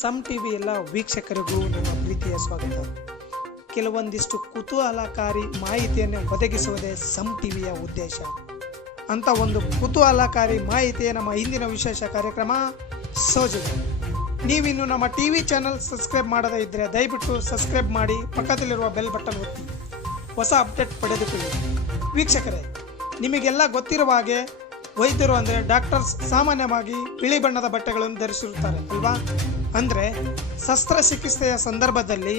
Some TV ಎಲ್ಲ ವೀಕ್ಷಕರಿಗೂ ನನ್ನ ಪ್ರೀತಿಯ ಸ್ವಾಗತ. ಕೆಲವೊಂದಿಷ್ಟು ಕುತೂಹಲಕಾರಿ ಮಾಹಿತಿಯನ್ನು ಒದಗಿಸುವುದೇ ಸಮ್ ಟಿವಿಯ ಉದ್ದೇಶ. ಅಂತ ಒಂದು ಕುತೂಹಲಕಾರಿ ಮಾಹಿತಿಯ ನಮ್ಮ ಹಿಂದಿನ ವಿಶೇಷ ಕಾರ್ಯಕ್ರಮ ಸೋಜಿಗೆ. ನೀವಿನ್ನು ನಮ್ಮ ಟಿವಿ ಚಾನಲ್ ಸಬ್ಸ್ಕ್ರೈಬ್ ಮಾಡದೇ ಇದ್ದರೆ ದಯವಿಟ್ಟು ಸಬ್ಸ್ಕ್ರೈಬ್ ಮಾಡಿ, ಪಕ್ಕದಲ್ಲಿರುವ ಬೆಲ್ ಬಟನ್ ಒತ್ತಿ ಹೊಸ ಅಪ್ಡೇಟ್ ಪಡೆದುಕೊಳ್ಳಿ. ವೀಕ್ಷಕರೇ, ನಿಮಗೆಲ್ಲ ಗೊತ್ತಿರುವ ಹಾಗೆ ವೈದ್ಯರು ಅಂದರೆ ಡಾಕ್ಟರ್ಸ್ ಸಾಮಾನ್ಯವಾಗಿ ಬಿಳಿ ಬಣ್ಣದ ಬಟ್ಟೆಗಳನ್ನು ಧರಿಸಿರುತ್ತಾರೆ ಅಲ್ವಾ? ಅಂದರೆ ಶಸ್ತ್ರಚಿಕಿತ್ಸೆಯ ಸಂದರ್ಭದಲ್ಲಿ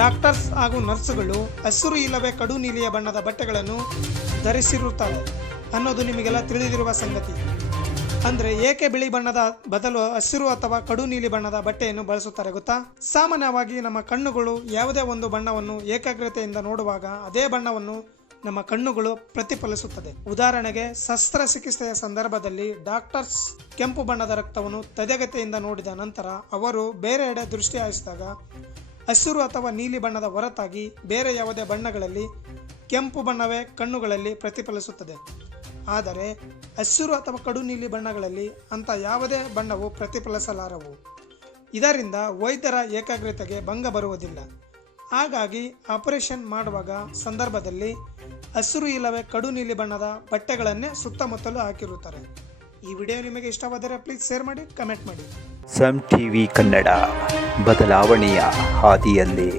ಡಾಕ್ಟರ್ಸ್ ಹಾಗೂ ನರ್ಸುಗಳು ಹಸಿರು ಇಲ್ಲವೇ ಕಡು ನೀಲಿಯ ಬಣ್ಣದ ಬಟ್ಟೆಗಳನ್ನು ಧರಿಸಿರುತ್ತಾರೆ ಅನ್ನೋದು ನಿಮಗೆಲ್ಲ ತಿಳಿದಿರುವ ಸಂಗತಿ. ಅಂದರೆ ಏಕೆ ಬಿಳಿ ಬಣ್ಣದ ಬದಲು ಹಸಿರು ಅಥವಾ ಕಡು ನೀಲಿ ಬಣ್ಣದ ಬಟ್ಟೆಯನ್ನು ಬಳಸುತ್ತಾರೆ ಗೊತ್ತಾ? ಸಾಮಾನ್ಯವಾಗಿ ನಮ್ಮ ಕಣ್ಣುಗಳು ಯಾವುದೇ ಒಂದು ಬಣ್ಣವನ್ನು ಏಕಾಗ್ರತೆಯಿಂದ ನೋಡುವಾಗ ಅದೇ ಬಣ್ಣವನ್ನು ನಮ್ಮ ಕಣ್ಣುಗಳು ಪ್ರತಿಫಲಿಸುತ್ತದೆ. ಉದಾಹರಣೆಗೆ, ಶಸ್ತ್ರಚಿಕಿತ್ಸೆಯ ಸಂದರ್ಭದಲ್ಲಿ ಡಾಕ್ಟರ್ಸ್ ಕೆಂಪು ಬಣ್ಣದ ರಕ್ತವನ್ನು ತದೆಗತೆಯಿಂದ ನೋಡಿದ ನಂತರ ಅವರು ಬೇರೆಡೆ ದೃಷ್ಟಿ ಹಾಯಿಸಿದಾಗ ಹಸಿರು ಅಥವಾ ನೀಲಿ ಬಣ್ಣದ ಹೊರತಾಗಿ ಬೇರೆ ಯಾವುದೇ ಬಣ್ಣಗಳಲ್ಲಿ ಕೆಂಪು ಬಣ್ಣವೇ ಕಣ್ಣುಗಳಲ್ಲಿ ಪ್ರತಿಫಲಿಸುತ್ತದೆ. ಆದರೆ ಹಸಿರು ಅಥವಾ ಕಡು ನೀಲಿ ಬಣ್ಣಗಳಲ್ಲಿ ಅಂಥ ಯಾವುದೇ ಬಣ್ಣವು ಪ್ರತಿಫಲಿಸಲಾರವು. ಇದರಿಂದ ವೈದ್ಯರ ಏಕಾಗ್ರತೆಗೆ ಭಂಗ ಬರುವುದಿಲ್ಲ. ಹಾಗಾಗಿ ಆಪರೇಷನ್ ಮಾಡುವಾಗ ಸಂದರ್ಭದಲ್ಲಿ ಹಸಿರು ಇಲ್ಲವೇ ಕಡು ನೀಲಿ ಬಣ್ಣದ ಬಟ್ಟೆಗಳನ್ನೇ ಸುತ್ತಮುತ್ತಲು ಹಾಕಿರುತ್ತಾರೆ. ಈ ವಿಡಿಯೋ ನಿಮಗೆ ಇಷ್ಟವಾದರೆ ಪ್ಲೀಸ್ ಶೇರ್ ಮಾಡಿ, ಕಮೆಂಟ್ ಮಾಡಿ. ಸಮ್ ಟಿವಿ ಕನ್ನಡ, ಬದಲಾವಣೆಯ ಹಾದಿಯಲ್ಲಿ.